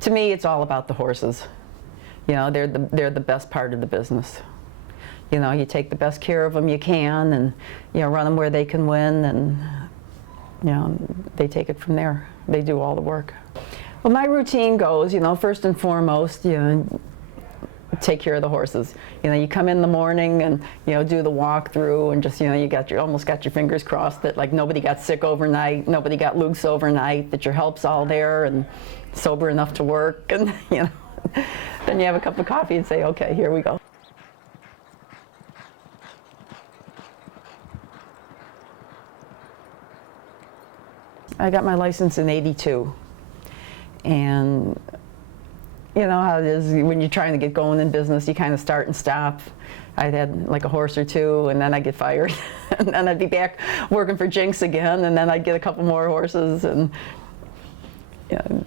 To me, it's all about the horses. You know, they're the best part of the business. You know, you take the best care of them you can, and you know, run them where they can win, and you know, they take it from there. They do all the work. Well, my routine goes, you know, first and foremost, you know, take care of the horses. You know, you come in the morning and, you know, do the walkthrough, and just, you know, you almost got your fingers crossed that like nobody got sick overnight, nobody got loose overnight, that your help's all there and sober enough to work, and you know, then you have a cup of coffee and say, okay, here we go. I got my license in '82, and you know how it is when you're trying to get going in business, you kind of start and stop. I'd had like a horse or two, and then I'd get fired, and then I'd be back working for Jinx again, and then I'd get a couple more horses, and you know,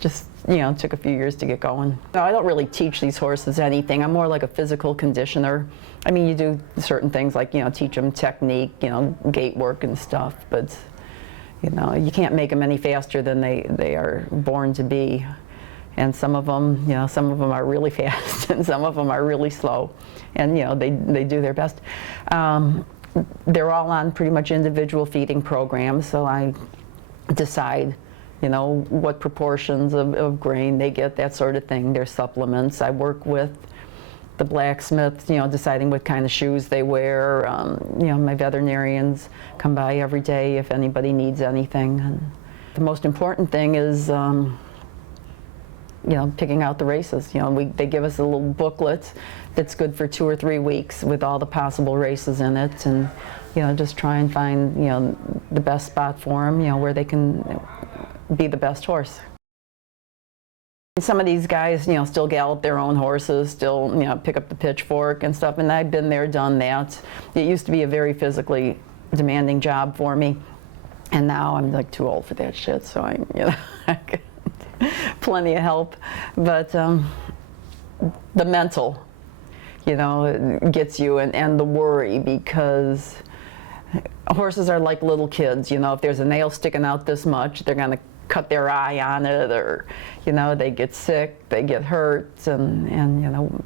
just, you know, it took a few years to get going. No, I don't really teach these horses anything. I'm more like a physical conditioner. I mean, you do certain things like, you know, teach them technique, you know, gait work and stuff, but you know, you can't make them any faster than they are born to be. And some of them, you know, some of them are really fast, and some of them are really slow, and you know, they do their best. They're all on pretty much individual feeding programs, so I decide, you know, what proportions of grain they get, that sort of thing. Their supplements. I work with the blacksmith, you know, deciding what kind of shoes they wear. You know, my veterinarians come by every day if anybody needs anything. And the most important thing is, you know, picking out the races. You know, they give us a little booklet that's good for 2 or 3 weeks with all the possible races in it, and you know, just try and find, you know, the best spot for them, you know, where they can be the best horse. Some of these guys, you know, still gallop their own horses, still, you know, pick up the pitchfork and stuff, and I've been there, done that. It used to be a very physically demanding job for me, and now I'm like too old for that shit, so I, you know, I get plenty of help. But the mental, you know, gets you, and the worry, because horses are like little kids. You know, if there's a nail sticking out this much, they're going to cut their eye on it, or you know, they get sick, they get hurt, and you know,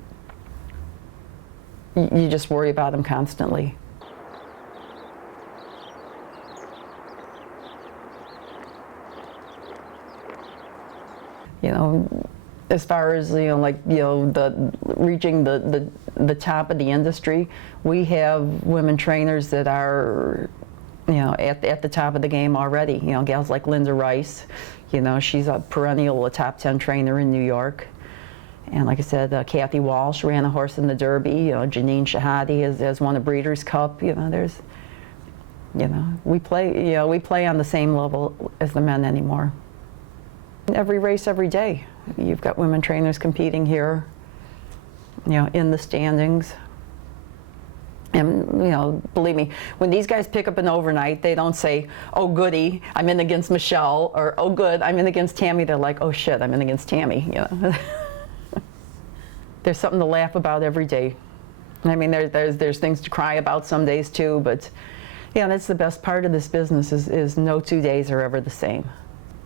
you just worry about them constantly. You know, as far as, you know, like, you know, reaching the top of the industry, we have women trainers that are, you know, at the top of the game already. You know, gals like Linda Rice, you know, she's a perennial top 10 trainer in New York. And like I said, Kathy Walsh ran a horse in the Derby. You know, Janine Shahadi has won a Breeders' Cup. You know, there's, you know, we play on the same level as the men anymore. Every race, every day, you've got women trainers competing here, you know, in the standings. And, you know, believe me, when these guys pick up an overnight, they don't say, oh goody, I'm in against Michelle, or oh good, I'm in against Tammy. They're like, oh shit, I'm in against Tammy, you know. There's something to laugh about every day. I mean, there's things to cry about some days too, but yeah, that's the best part of this business is no 2 days are ever the same.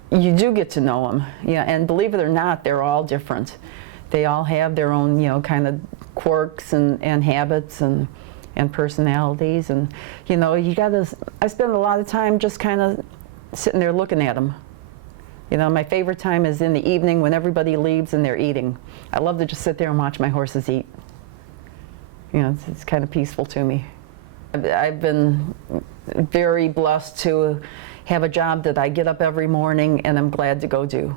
You do get to know them, yeah, and believe it or not, they're all different. They all have their own, you know, kind of quirks and habits and personalities, and you know, I spend a lot of time just kind of sitting there looking at them. You know, my favorite time is in the evening when everybody leaves and they're eating. I love to just sit there and watch my horses eat. You know, it's kind of peaceful to me. I've been very blessed to have a job that I get up every morning and I'm glad to go do.